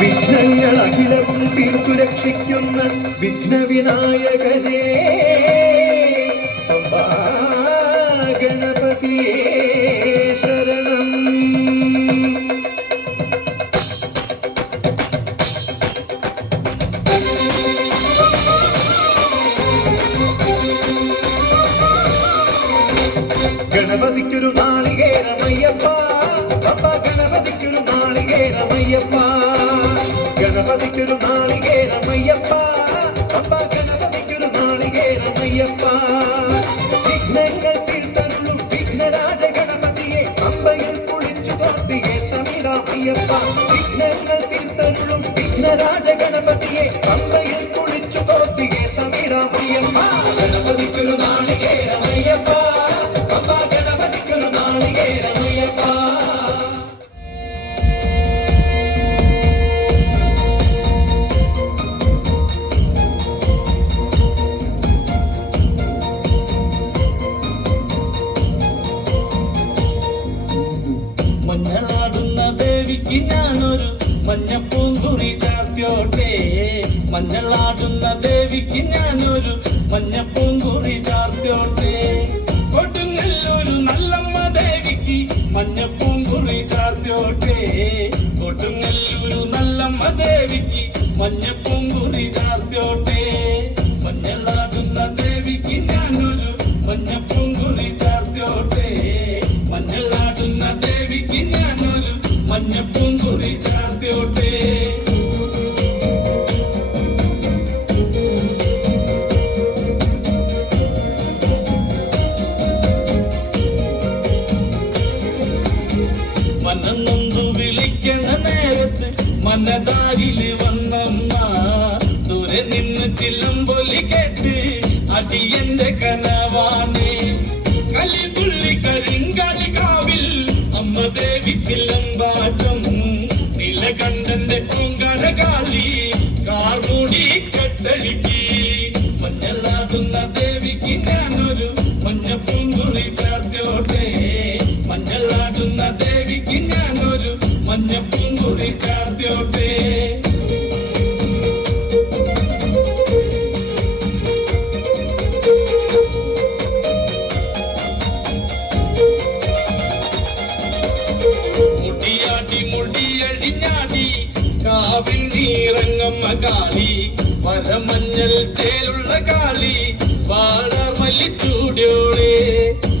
വിഘ്നങ്ങൾ അഖിലവും തീർത്തു രക്ഷിക്കുന്ന വിഘ്നവിനായകനേ ഗണപതിയേ ശരണം. ഗണപതിക്കൊരു നാളികേരമയ്യപ്പ, പപ്പ ഗണപതിക്കൊരു നാളികേരമയ്യപ്പ, ഗണപതിക്കൊരു നാളികേരമയ്യപ്പ, പപ്പ ഗണപതിക്കൊരു നാളികേരമയ്യപ്പ. വിഘ്നങ്ങൾ തീർത്തരുളും വിഘ്നരാജ ഗണപതിയെ പമ്പയിൽ കുളിച്ചു തോർത്തിയെ തമിഴാമയ്യപ്പ. വിഘ്നങ്ങൾ തീർത്തരുളും വിഘ്നരാജ ഗണപതിയെ പമ്പയിൽ കുളിച്ചു തോർത്തിയെ തമിഴാമയ്യപ്പ. ഗണപതിക്കൊരു നാളികേരമയ്യപ്പ, പപ്പ ഗണപതിക്കൊരു നാളികേരമയ്യപ്പ. മഞ്ഞളാടുന്ന ദേവിക്ക് ഞാനൊരു മഞ്ഞപ്പൂങ്കുറി ചാർത്തിയോട്ടെ. മഞ്ഞളാടുന്ന ദേവിക്ക് ഞാനൊരു മഞ്ഞപ്പൂങ്കുറി ചാർത്തിയോട്ടെ. കൊടുങ്ങല്ലൊരു നല്ലമ്മ ദേവിക്ക് മഞ്ഞപ്പൂങ്കുറി ചാർത്തിയോട്ടെ. കൊടുങ്ങല്ലൊരു നല്ലമ്മ ദേവിക്ക് മഞ്ഞപ്പൂങ്കുറി ചാർത്തിയോട്ടെ. മഞ്ഞളാടുന്ന ദേവിക്ക് ഞാനൊരു മഞ്ഞപ്പൂങ്കുറി ചാർത്തിയോട്ടെ. മഞ്ഞളാടുന്ന ദേവിക്ക് ഞാനൊരു മഞ്ഞപ്പൂങ്കുറി ചാർത്തിയോട്ടെ. മനന്നൊന്തു വിളിക്കണ നേരത്ത് മനതാരില് വന്നമ്മ. ദൂരെ നിന്ന് ചിലമ്പൊലി കേട്ട് അടിയന്റെ കനവാണ്. കലിതുള്ളി കരിങ്കാലി കാവിൽ അമ്മ ദേവി ചിലമ്പാട്ടം. നിലകണ്ഠന്റെ പൂങ്കരകാളി കാർമൂടി കെട്ടടിക്കി. മഞ്ഞളാടുന്ന ദേവിക്ക് ഞാനൊരു മഞ്ഞപ്പൂങ്കുറി ചാർത്തിയോട്ടെ. മഞ്ഞളാടുന്ന ദേവിക്ക് ഞാനൊരു മഞ്ഞപ്പൂങ്കുറി ചാർത്തിയോട്ടെ. മുടിയാടി മുടിയഴിഞ്ഞാടി കാവിൽ നീറങ്ങമ്മ കാളി. വരമഞ്ഞൾ ചേലുള്ള കാളി വാഴാർ മല്ലിച്ചൂടിയോളെ.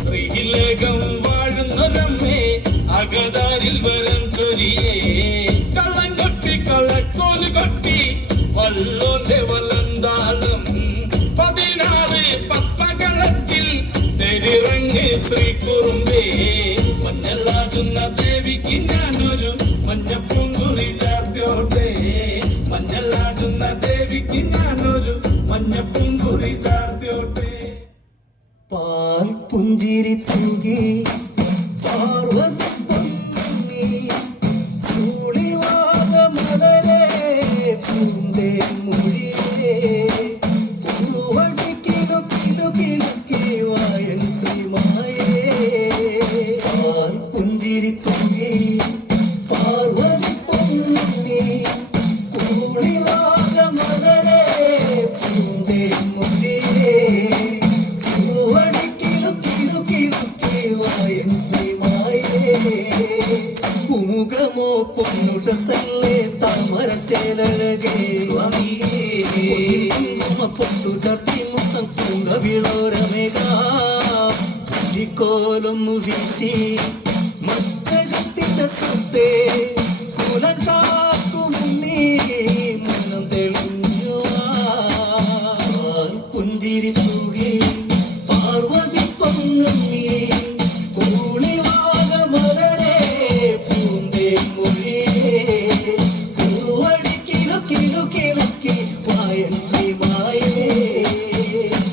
ശ്രീലകം വാഴുന്നൊരമ്മേ അകതാരിൽ വരം ചൊരിയേ. കള്ളം കൊട്ടി കള്ളക്കോല് കൊട്ടി വള്ളോന്റെ വലന്താളം. 16 പത്മകളത്തിൽ തെരിറങ്ങ് ശ്രീകുറുമ്പേ. മഞ്ഞളാടുന്ന ദേവിക്ക് ഞാനൊരു മഞ്ഞപ്പൂങ്കുറി ചാർത്തിയോട്ടെ. മഞ്ഞളാടുന്ന ദേവിക്ക് ഞാനൊരു മഞ്ഞപ്പൂങ്കുറി ചാർത്തിയോട്ടെ. പാൽ പുഞ്ചിരി തൂകി പാർവതി പൊന്നി ചൂളിവാക മലരെ പൂന്തേ മൊഴിയേ. ഉരുവടിക്കിലു കിലു കിലുക്കി വായൻ ശ്രീമായേ. പാൽ പുഞ്ചിരി തൂകി പാർവതി പൊന്നി ചൂളിവാക മലരെ പൂന്തേ മൊഴിയേ. മുഖമോ പൊന്നുഷസല്ലേ താമരച്ചേലഴകേ പൊട്ടു ചർത്തി മുത്തം കൂടവിളോരമേകാലൊന്നു വീശി മച്ചകത്തിന്റെ സുത്തേ കുലക്കാക്കുമുന്നീ മനം തെളിഞ്ഞു. പുഞ്ചിരി തൂകി പാർവതി പൊങ്ങി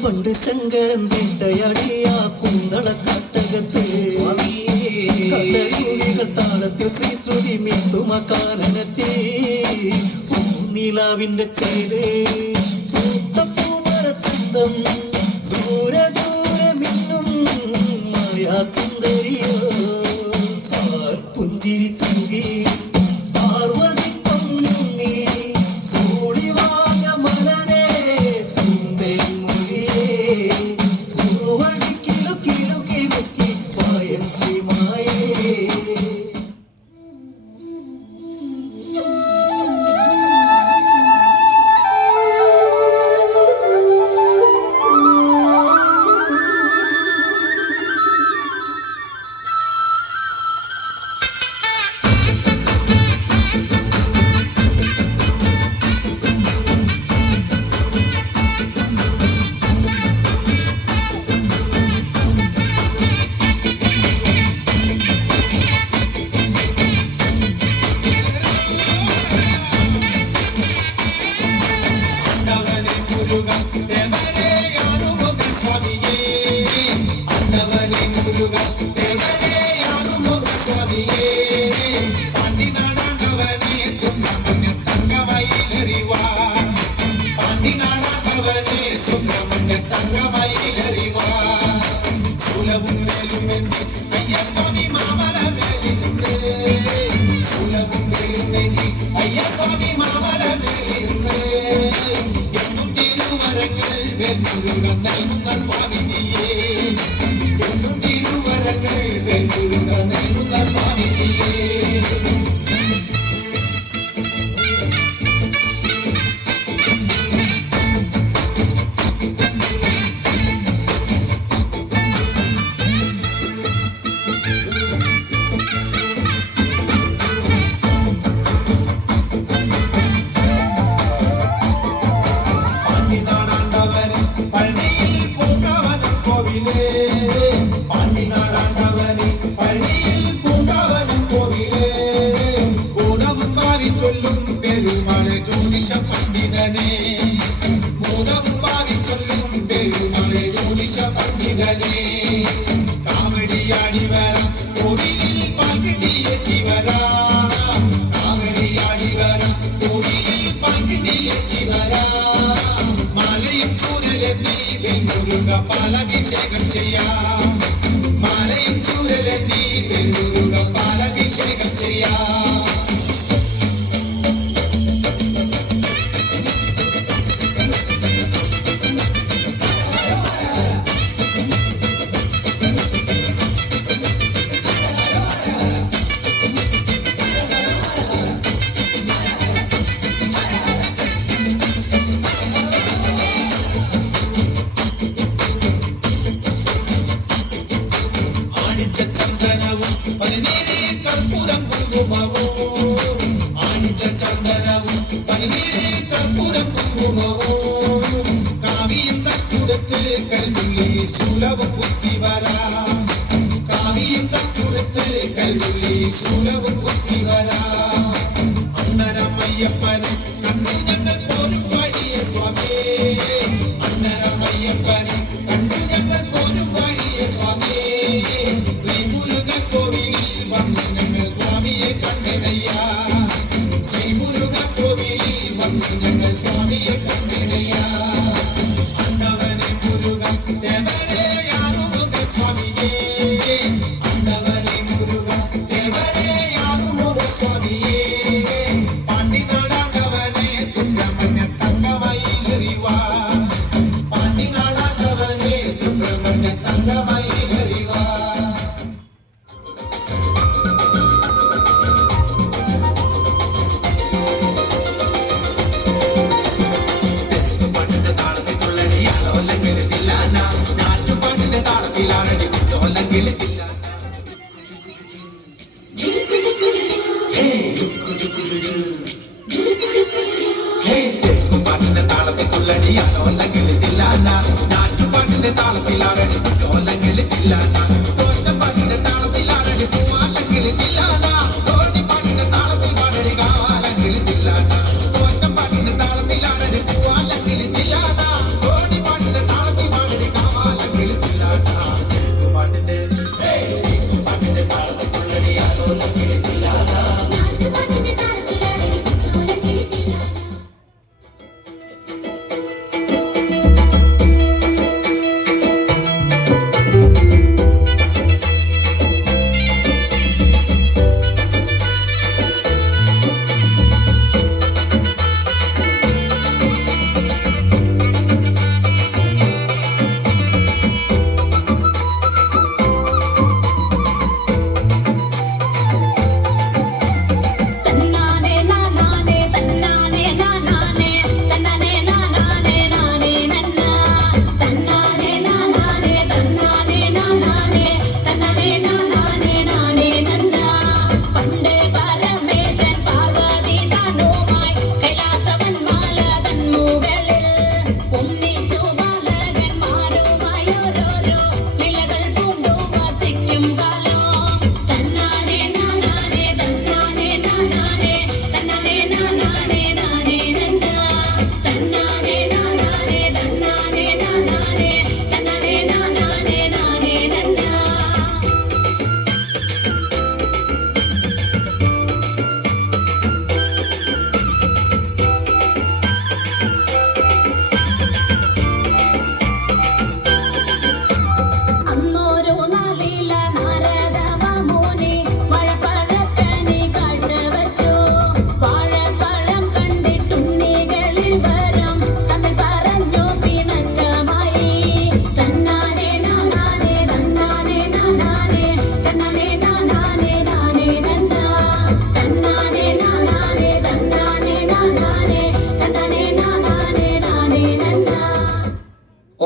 പണ്ട് ശങ്കരൻ വീട്ടയടിയ കൂന്തളക്കാട്ടകത്ത് താളത്തിൽ ശ്രീശ്രുതി മീട്ടുമക്കാനത്തി. നീലാവിന്റെ ചേര് പൂമരച്ചന്തം ദൂരെ ദൂരെ മിന്നും മായാസുന്ദരിയോ. പുഞ്ചിരി തൂകി പാർവ സ്വാമി മാമലമേലിരുന്ന് എന്നും തിരുവരങ്ങൾ വെല്ലുരുക നൽകുന്ന സ്വാമി നീയേ എന്നും തിരുവരങ്ങൾ വെല്ലുരുക നൽകുന്ന സ്വാമി നീയേ ചൊല്ലും പെരുമാളെ ജ്യോതിഷ പണ്ഡിതനെ മോദവും ഭാവി ചൊല്ലും പെരുമാളെ ജ്യോതിഷ പണ്ഡിതനെ കാവടിയാടി വരാം കോവിലിൽ പാൽക്കിണ്ടി എത്തി വരാം കാവടിയാടി വരാം കോവിലിൽ പാൽക്കിണ്ടി എത്തി വരാം മാലയും ചൂരലെത്തി വെല്ലുരുക പാലഭിഷേകം ചെയ്യാം മാലയും ചൂരലെത്തി വെല്ലുരുക പാലഭിഷേകം ചെയ്യാം ചന്ദനവും പനിനീരെ കർപ്പൂരം കുങ്കുമവും ആണിച്ച ചന്ദനവും പനിനീരെ കർപ്പൂരം കുങ്കുമവും കാവിയും തക്കുടത്ത് കരുതുള്ളി ശൂലവും കുത്തി വരാം കാവിയും തക്കുടത്ത് കരുതുള്ളി ശൂലവും കുത്തി വരാം അന്നരമയ്യപ്പനെ കണ്ടു ഞങ്ങൾ പോരും വഴിയ സ്വാമിയേ അന്നരമയ്യപ്പനെ കണ്ടു ഞങ്ങൾ പോരും വഴിയ സ്വാമിയേ ശ്രീ മുരുകൻ കോവിലിൽ വന്നു ഞങ്ങൾ സ്വാമിയെ കണ്ടിനയ്യ ശ്രീ മുരുകൻ കോവിലിൽ വന്നു ഞങ്ങൾ സ്വാമിയെ കണ്ടിനയ്യ അന്നവനെ മുരുകൻ ദേവരെ ആറുമുഖ സ്വാമിയേ അന്നവനെ മുരുകൻ ദേവരെ ആറുമുഖ സ്വാമിയേ പാണ്ടിനാടാണ്ടവനെ സുബ്രഹ്മണ്യ തങ്കമയിലെറിവാ പാണ്ടിനാടാണ്ടവനെ സുബ്രഹ്മണ്യ തങ്കമയിലെറിവാ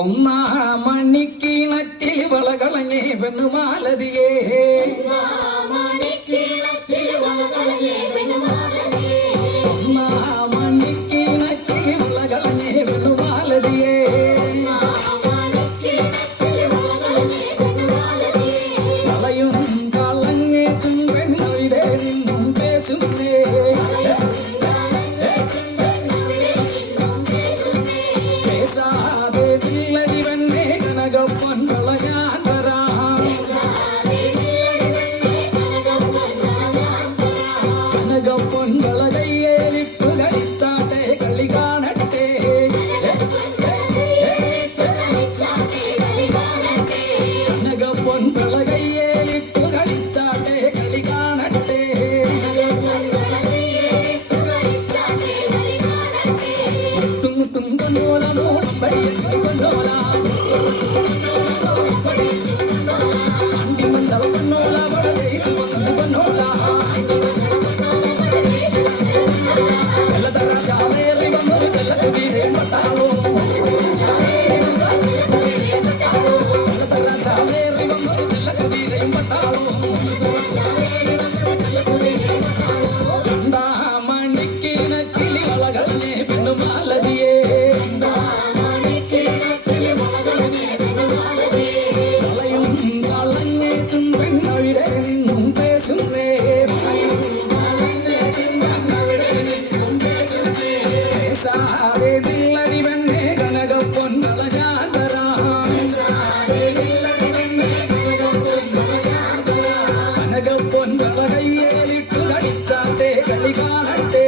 ഒന്നാം മണിക്കിണറ്റിൽ വളകളഞ്ഞേ പെണ്ണുമാലതിയേ ഒന്നാം മണിക്കിണറ്റിൽ വളകളഞ്ഞേ പെണ്ണുമാലതിയേ കളയും കളഞ്ഞേച്ചും പെണ്ണവിടെ നിന്നും പേശുന്നേ പേശാതെ തില്ലടി വന്നേ കനകപ്പൊൻ കളഞ്ഞാൻ തരാം കനകപ്പൊൻ കളകയ്യേലിട്ടു കളിച്ചാട്ടെ കളി കാണട്ടെ കനകപ്പൊൻ കളകയ്യേലിട്ടു കളിച്ചാട്ടെ കളി കാണട്ടെ മുത്തും കൊണ്ടോല മൂളം പടിയെത്തും കൊണ്ടോല അണ്ടി മന്ദവ കൊണ്ടോല വട ജയിച്ചു വന്നു കൊണ്ടോല ചെല്ലത രാജാവേറി വന്നൊരു ചെല്ലക്കുതിരെ പട്ടാളോ ചെല്ലത രാജാവേറി വന്നൊരു ചെല്ലക്കുതിരെ പട്ടാളോ രണ്ടാം മണിക്കിണറ്റിൽ വളകളഞ്ഞേ പെണ്ണുമാലതിയേ കളയും കളഞ്ഞേച്ചും പെണ്ണവിടെ നിന്നും പേശുന്നേ പേശാതെ നില്ലടി വന്നേ കനകപ്പൊൻ കളഞ്ഞാൻ തരാം കനകപ്പൊൻ കളകയ്യേലിട്ടു കളിച്ചാട്ടെ കളി കാണട്ടെ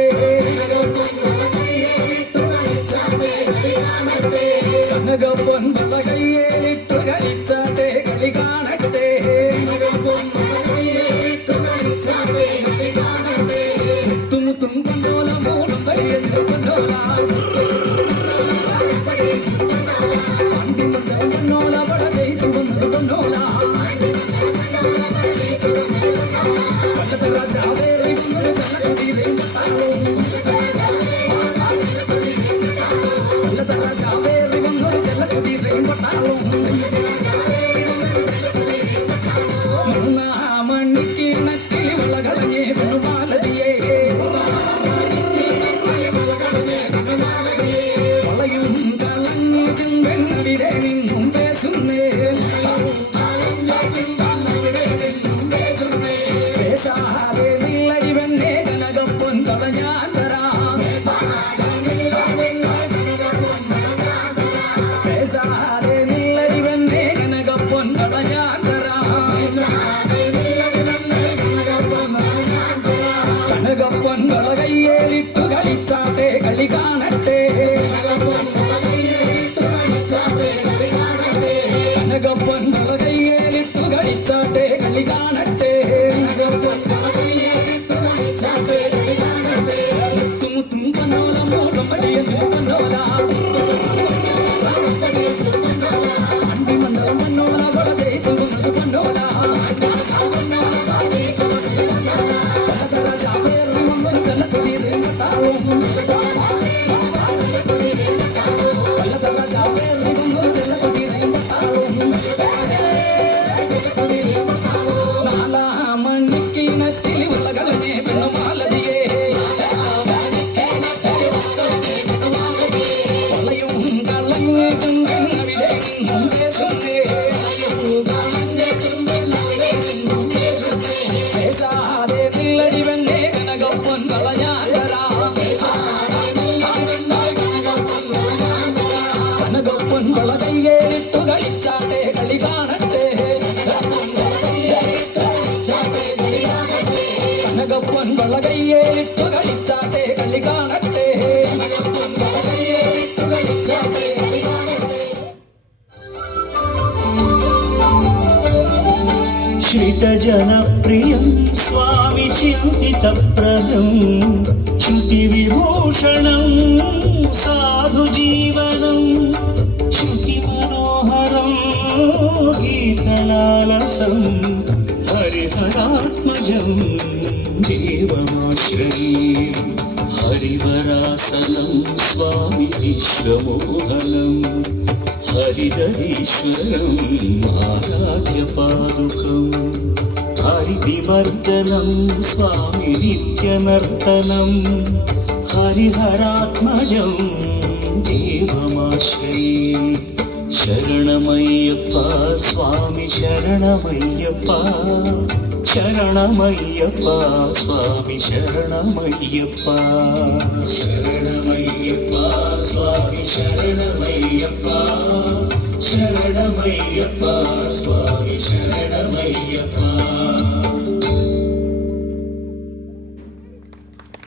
കനകപ്പൊൻ കളകയ്യേലിട്ടു കളിച്ചാട്ടെ കളി കാണട്ടെ മുത്തും കൊണ്ടോല മൂളം പടിയെത്തും കൊണ്ടോല അണ്ടി മന്ദം കൊണ്ടോല വട ജയിച്ചു വന്നത് കൊണ്ടോല കൊല്ലത്ത രാജാവേറി വന്നൊരു ചെല്ലക്കുതിരെ പട്ടാളോ കൊല്ലത്ത രാജാവേറി വന്നൊരു ചെല്ലക്കുതിരെ പട്ടാളോ മൂന്നാം മണിക്കിണറ്റിൽ വളകളഞ്ഞേ പെണ്ണുമാലതിയേ വളയും കളഞ്ഞേച്ചും പെണ്ണവിടെ നിന്നും പേശുന്നേ പേശാതെ നില്ലടി വന്നേ കനകപ്പൊൻ കളഞ്ഞാൻ തരാം പേശാതെ നില്ലടി വന്നേ കനകപ്പൊൻ കളഞ്ഞാൻ തരാം കനകപ്പൊൻ കളകയ്യേലിട്ടു കളിച്ചാട്ടെ കളി കാണട്ടെ കനകപ്പൊൻ കളകയ്യേലിട്ടു കളിച്ചാട്ടെ കളി കാണട്ടെ മുത്തും കൊണ്ടോല മൂളം പടിയെത്തും കൊണ്ടോല അണ്ടി മന്ദം കൊണ്ടോല വട ജയിച്ചു വന്നത് കൊണ്ടോല കൊല്ലത്ത രാജാവേറി വന്നൊരു ചെല്ലക്കുതിരെ പട്ടാളോ കൊല്ലത്ത രാജാവേറി വന്നൊരു ചെല്ലക്കുതിരെ പട്ടാളോ നാലാം മണിക്കിണറ്റിൽ വളകളഞ്ഞേ പെണ്ണുമാലതിയേ വളയും കളഞ്ഞേച്ചും പെണ്ണവിടെ നിന്നും പേശുന്നേ പേശാതെ തില്ലടി വന്നേ കനകപ്പൊൻ കളഞ്ഞാൻ തരാം കനകപ്പൊൻ കളകയ്യേലിട്ടു കളിച്ചാട്ടെ കളി കാണട്ടെ കനകപ്പൊൻ കളകയ്യേലിട്ടു കളിച്ചാട്ടെ കളി കാണട്ടെ श्रितजनप्रियं स्वामि चिन्तितप्रदं श्रुतिविभूषणं साधुजीवनं श्रुतिमनोहरं गीतलालसं हरिहरात्मजं देवमाश्रये हरिवरासनं स्वामि विश्वमोहनं ഹരിഹരീശ്വരം ആരാധ്യപാദുകം ഹരിവിമർദ്ദനം സ്വാമി നിത്യനർത്തനം ഹരിഹരാത്മജം ദേവമാശ്രയേ ശരണമയ്യപ്പ സ്വാമി ശരണമയ്യപ്പ ശരണമയ്യപ്പ സ്വാമി ശരണമയ്യപ്പ ശരണമയ്യപ്പ സ്വാമി ശരണമയ്യപ്പ ശരണമയ്യപ്പ സ്വാമി ശരണമയ്യപ്പ